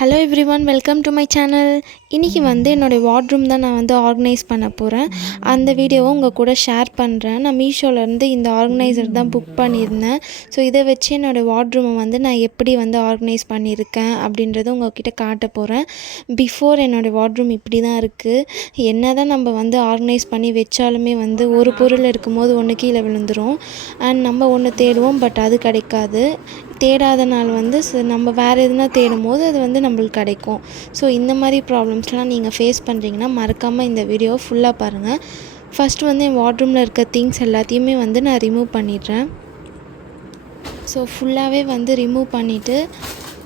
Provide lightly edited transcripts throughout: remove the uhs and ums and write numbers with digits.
Hello everyone, welcome to my channel. இன்றைக்கி என்னோடய wardrobe தான் நான் ஆர்கனைஸ் பண்ண போகிறேன். அந்த வீடியோவை உங்கள் கூட ஷேர் பண்ணுறேன். நான் மீஷோலேருந்து இந்த ஆர்கனைசர் தான் புக் பண்ணியிருந்தேன். ஸோ இதை வச்சு என்னோடய வார்ட்ரூமை நான் எப்படி ஆர்கனைஸ் பண்ணியிருக்கேன் அப்படின்றத உங்கள்கிட்ட காட்ட போகிறேன். பிஃபோர் என்னோடய வார்ட்ரூம் இப்படி தான் இருக்குது. என்ன தான் நம்ம ஆர்கனைஸ் பண்ணி வச்சாலுமே ஒரு பொருள் இருக்கும்போது ஒன்று கீழே விழுந்துடும். அண்ட் நம்ம ஒன்று தேடுவோம், பட் அது கிடைக்காது. தேடாத நாள் நம்ம வேறு எதுனா தேடும் போது அது நம்மளுக்கு கிடைக்கும். ஸோ இந்த மாதிரி ப்ராப்ளம்ஸ்லாம் நீங்கள் ஃபேஸ் பண்ணுறீங்கன்னா மறக்காமல் இந்த வீடியோவை ஃபுல்லாக பாருங்கள். ஃபஸ்ட்டு என் வார்ட்ரூமில் இருக்க திங்ஸ் எல்லாத்தையுமே நான் ரிமூவ் பண்ணிடுறேன். ஸோ ஃபுல்லாகவே ரிமூவ் பண்ணிவிட்டு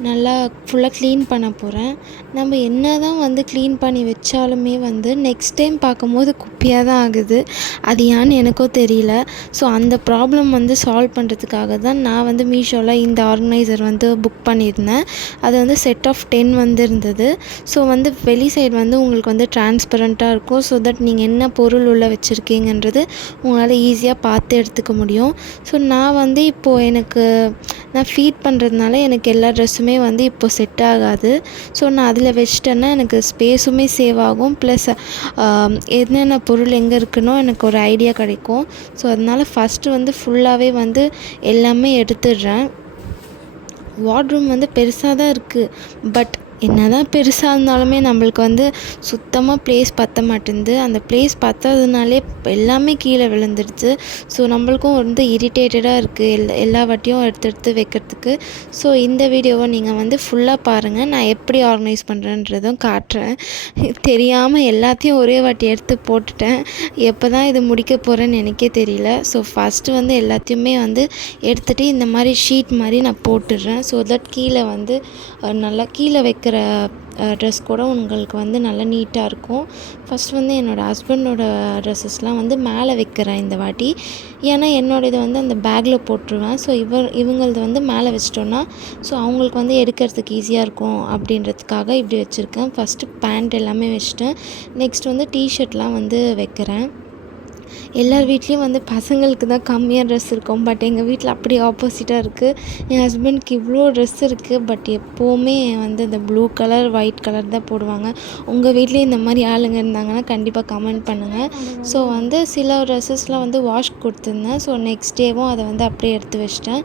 நல்லா ஃபுல்லாக க்ளீன் பண்ண போகிறேன். நம்ம என்ன தான் க்ளீன் பண்ணி வச்சாலுமே நெக்ஸ்ட் டைம் பார்க்கும்போது குப்பையாக தான் ஆகுது. அது ஏன்னு எனக்கோ தெரியல. ஸோ அந்த ப்ராப்ளம் சால்வ் பண்ணுறதுக்காக தான் நான் மீஷோவில் இந்த ஆர்கனைசர் புக் பண்ணியிருந்தேன். அது செட் ஆஃப் 10 இருந்தது. ஸோ வெளி சைடு உங்களுக்கு டிரான்ஸ்பரண்ட்டாக இருக்கும். ஸோ தட் நீங்கள் என்ன பொருள் உள்ள வச்சுருக்கீங்கன்றது உங்களால் ஈஸியாக பார்த்து எடுத்துக்க முடியும். ஸோ நான் இப்போது நான் ஃபீட் பண்ணுறதுனால எனக்கு எல்லா ட்ரெஸ்ஸுமே இப்போது செட் ஆகாது. ஸோ நான் அதில் வச்சிட்டேன்னா எனக்கு ஸ்பேஸுமே சேவ் ஆகும். ப்ளஸ் என்னென்ன பொருள் எங்கே இருக்குன்னோ எனக்கு ஒரு ஐடியா கிடைக்கும். ஸோ அதனால் ஃபஸ்ட்டு ஃபுல்லாகவே எல்லாமே எடுத்துடுறேன். வார்ட்ரூம் பெருசாக தான் இருக்குது. பட் என்ன தான் பெருசாக இருந்தாலுமே நம்மளுக்கு சுத்தமாக ப்ளேஸ் பற்ற மாட்டேங்குது. அந்த ப்ளேஸ் பற்றாததுனாலே எல்லாமே கீழே விழுந்துடுச்சு. ஸோ நம்மளுக்கும் இரிட்டேட்டடாக இருக்குது எல்லா வாட்டியும் எடுத்து வைக்கிறதுக்கு. ஸோ இந்த வீடியோவை நீங்கள் ஃபுல்லாக பாருங்கள். நான் எப்படி ஆர்கனைஸ் பண்ணுறேன்றதும் காட்டுறேன். தெரியாமல் எல்லாத்தையும் ஒரே வாட்டி எடுத்து போட்டுட்டேன். எப்போ தான் இது முடிக்க போகிறேன்னு எனக்கே தெரியல. ஸோ ஃபஸ்ட்டு எல்லாத்தையுமே எடுத்துகிட்டு இந்த மாதிரி ஷீட் மாதிரி நான் போட்டுடுறேன். ஸோ தட் கீழே நல்லா கீழே வைக்கிற ட்ரெஸ் கூட உங்களுக்கு நல்லா நீட்டாக இருக்கும். ஃபஸ்ட் என்னோடய ஹஸ்பண்டோட ட்ரெஸ்ஸஸ்லாம் மேலே வைக்கிறேன் இந்த வாட்டி. ஏன்னா என்னோடய அந்த பேக்கில் போட்டுருவேன். ஸோ இவங்களது மேலே வச்சிட்டோன்னா ஸோ அவங்களுக்கு எடுக்கிறதுக்கு ஈஸியாக இருக்கும் அப்படின்றதுக்காக இப்படி வச்சுருக்கேன். ஃபஸ்ட்டு பேண்ட் எல்லாமே வச்சுட்டேன். நெக்ஸ்ட் டிஷர்ட்லாம் வைக்கிறேன். எல்லார் வீட்லேயும் பசங்களுக்கு தான் கம்மியாக ட்ரெஸ் இருக்கும். பட் எங்கள் வீட்டில் அப்படி ஆப்போசிட்டாக இருக்குது. என் ஹஸ்பண்ட்க்கு இவ்வளோ ட்ரெஸ் இருக்குது. பட் எப்போவுமே இந்த ப்ளூ கலர் ஒயிட் கலர் தான் போடுவாங்க. உங்கள் வீட்லேயும் இந்த மாதிரி ஆளுங்க இருந்தாங்கன்னா கண்டிப்பாக கமெண்ட் பண்ணுங்கள். ஸோ சில ட்ரெஸ்ஸஸ்லாம் வாஷ் கொடுத்துருந்தேன். ஸோ நெக்ஸ்ட் டேவும் அதை அப்படியே எடுத்து வச்சிட்டேன்.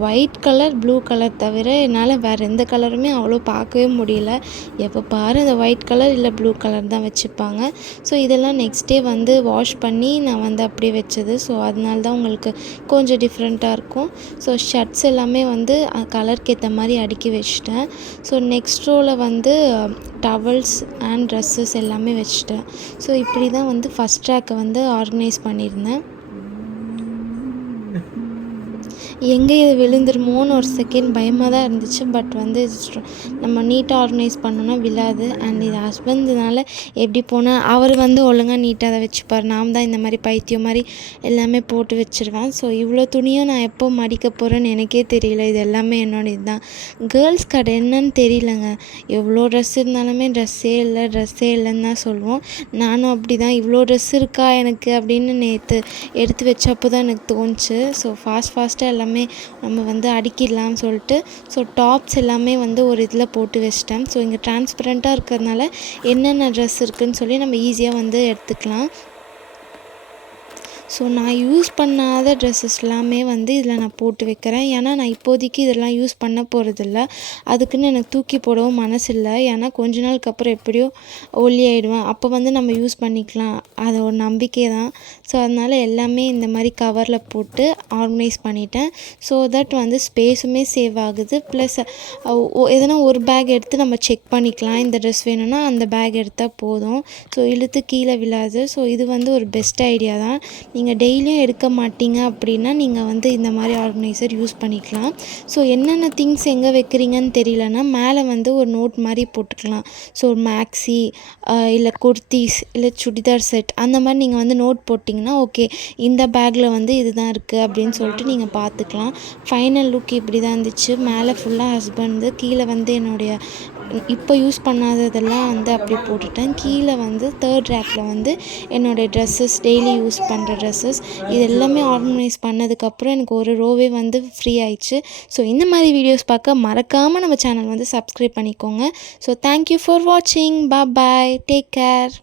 ஒயிட் கலர் ப்ளூ கலர் தவிர என்னால் வேறு எந்த கலருமே அவ்வளோ பார்க்கவே முடியல. எப்போ பாரு இந்த ஒயிட் கலர் இல்லை ப்ளூ கலர் தான் வச்சுப்பாங்க. ஸோ இதெல்லாம் நெக்ஸ்ட் டே வாஷ் பண்ணி நான் அப்படியே வச்சது. ஸோ அதனால தான் உங்களுக்கு கொஞ்சம் டிஃப்ரெண்ட்டாக இருக்கும். ஸோ ஷர்ட்ஸ் எல்லாமே கலருக்கு ஏற்ற மாதிரி அடுக்கி வச்சிட்டேன். ஸோ நெக்ஸ்ட் ரோவில் டவல்ஸ் அண்ட் ட்ரெஸ்ஸஸ் எல்லாமே வச்சிட்டேன். ஸோ இப்படி தான் ஃபஸ்ட் ரேக்கை ஆர்கனைஸ் பண்ணியிருந்தேன். எங்கே இது விழுந்துருமோன்னு ஒரு செகண்ட் பயமாக தான் இருந்துச்சு. பட் நம்ம நீட்டாக ஆர்கனைஸ் பண்ணோன்னா விழாது. அண்ட் இது ஹஸ்பண்ட்னால எப்படி போனால் அவர் ஒழுங்காக நீட்டாக அதை வச்சுப்பார். நான் தான் இந்த மாதிரி பைத்தியம் மாதிரி எல்லாமே போட்டு வச்சுருவேன். ஸோ இவ்வளோ துணியும் நான் எப்போ மடிக்க போகிறேன்னு எனக்கே தெரியல. இது எல்லாமே என்னோட இதுதான். கேர்ள்ஸ் கடை என்னன்னு தெரியலங்க. எவ்வளோ ட்ரெஸ் இருந்தாலுமே ட்ரெஸ்ஸே இல்லைன்னு தான் சொல்லுவோம். நானும் அப்படி தான் இவ்வளோ ட்ரெஸ் இருக்கா எனக்கு அப்படின்னு நேற்று எடுத்து வச்சப்போ தான் எனக்கு தோணுச்சு. ஸோ ஃபாஸ்ட்டாக எல்லாமே நம்ம அடிக்கிடலாம்னு சொல்லிட்டு ஸோ டாப்ஸ் எல்லாமே ஒரு இதில் போட்டு வச்சிட்டேன். ஸோ இங்கே டிரான்ஸ்பரண்ட்டாக இருக்கிறதுனால என்னென்ன ட்ரெஸ் இருக்குதுன்னு சொல்லி நம்ம ஈஸியாக எடுத்துக்கலாம். ஸோ நான் யூஸ் பண்ணாத ட்ரெஸ்ஸஸ் எல்லாமே இதில் நான் போட்டு வைக்கிறேன். ஏன்னா நான் இப்போதைக்கு இதெல்லாம் யூஸ் பண்ண போகிறதில்ல. அதுக்குன்னு எனக்கு தூக்கி போடவும் மனசு இல்லை. ஏன்னா கொஞ்ச நாளுக்கு அப்புறம் எப்படியோ ஒல்லி ஆகிடுவேன். அப்போ நம்ம யூஸ் பண்ணிக்கலாம். அது ஒரு நம்பிக்கை தான். ஸோ அதனால் எல்லாமே இந்த மாதிரி கவரில் போட்டு ஆர்கனைஸ் பண்ணிட்டேன். ஸோ தட் ஸ்பேஸுமே சேவ் ஆகுது. ப்ளஸ் எதனா ஒரு பேக் எடுத்து நம்ம செக் பண்ணிக்கலாம். இந்த ட்ரெஸ் வேணும்னா அந்த பேக் எடுத்தால் போதும். ஸோ இழுத்து கீழே விழாது. ஸோ இது ஒரு பெஸ்ட் ஐடியா தான். நீங்கள் டெய்லியும் எடுக்க மாட்டீங்க அப்படின்னா நீங்கள் இந்த மாதிரி ஆர்கனைசர் யூஸ் பண்ணிக்கலாம். ஸோ என்னென்ன திங்ஸ் எங்கே வைக்கிறீங்கன்னு தெரியலன்னா மேலே ஒரு நோட் மாதிரி போட்டுக்கலாம். ஸோ மேக்ஸி இல்லை குர்த்திஸ் இல்லை சுடிதார் செட் அந்த மாதிரி நீங்கள் நோட் போட்டிங்கன்னா ஓகே இந்த பேக்கில் இதுதான் இருக்குது அப்படின்னு சொல்லிட்டு நீங்கள் பார்த்துக்கலாம். ஃபைனல் லுக் இப்படி தான் இருந்துச்சு. மேலே ஃபுல்லாக ஹஸ்பண்டு, கீழே என்னுடைய இப்போ யூஸ் பண்ணாததெல்லாம் அப்படி போட்டுட்டேன். கீழே தேர்ட் ரேக்கில் என்னோடய ட்ரெஸ்ஸஸ் டெய்லி யூஸ் பண்ணுற ட்ரெஸ்ஸஸ் இது எல்லாமே ஆர்கனைஸ் பண்ணதுக்கப்புறம் எனக்கு ஒரு ரோவே வந்து ஃப்ரீ ஆயிடுச்சு. ஸோ இந்த மாதிரி வீடியோஸ் பார்க்க மறக்காமல் நம்ம சேனல் வந்து சப்ஸ்கிரைப் பண்ணிக்கோங்க. ஸோ தேங்க்யூ ஃபார் வாட்சிங். பாய், டேக் கேர்.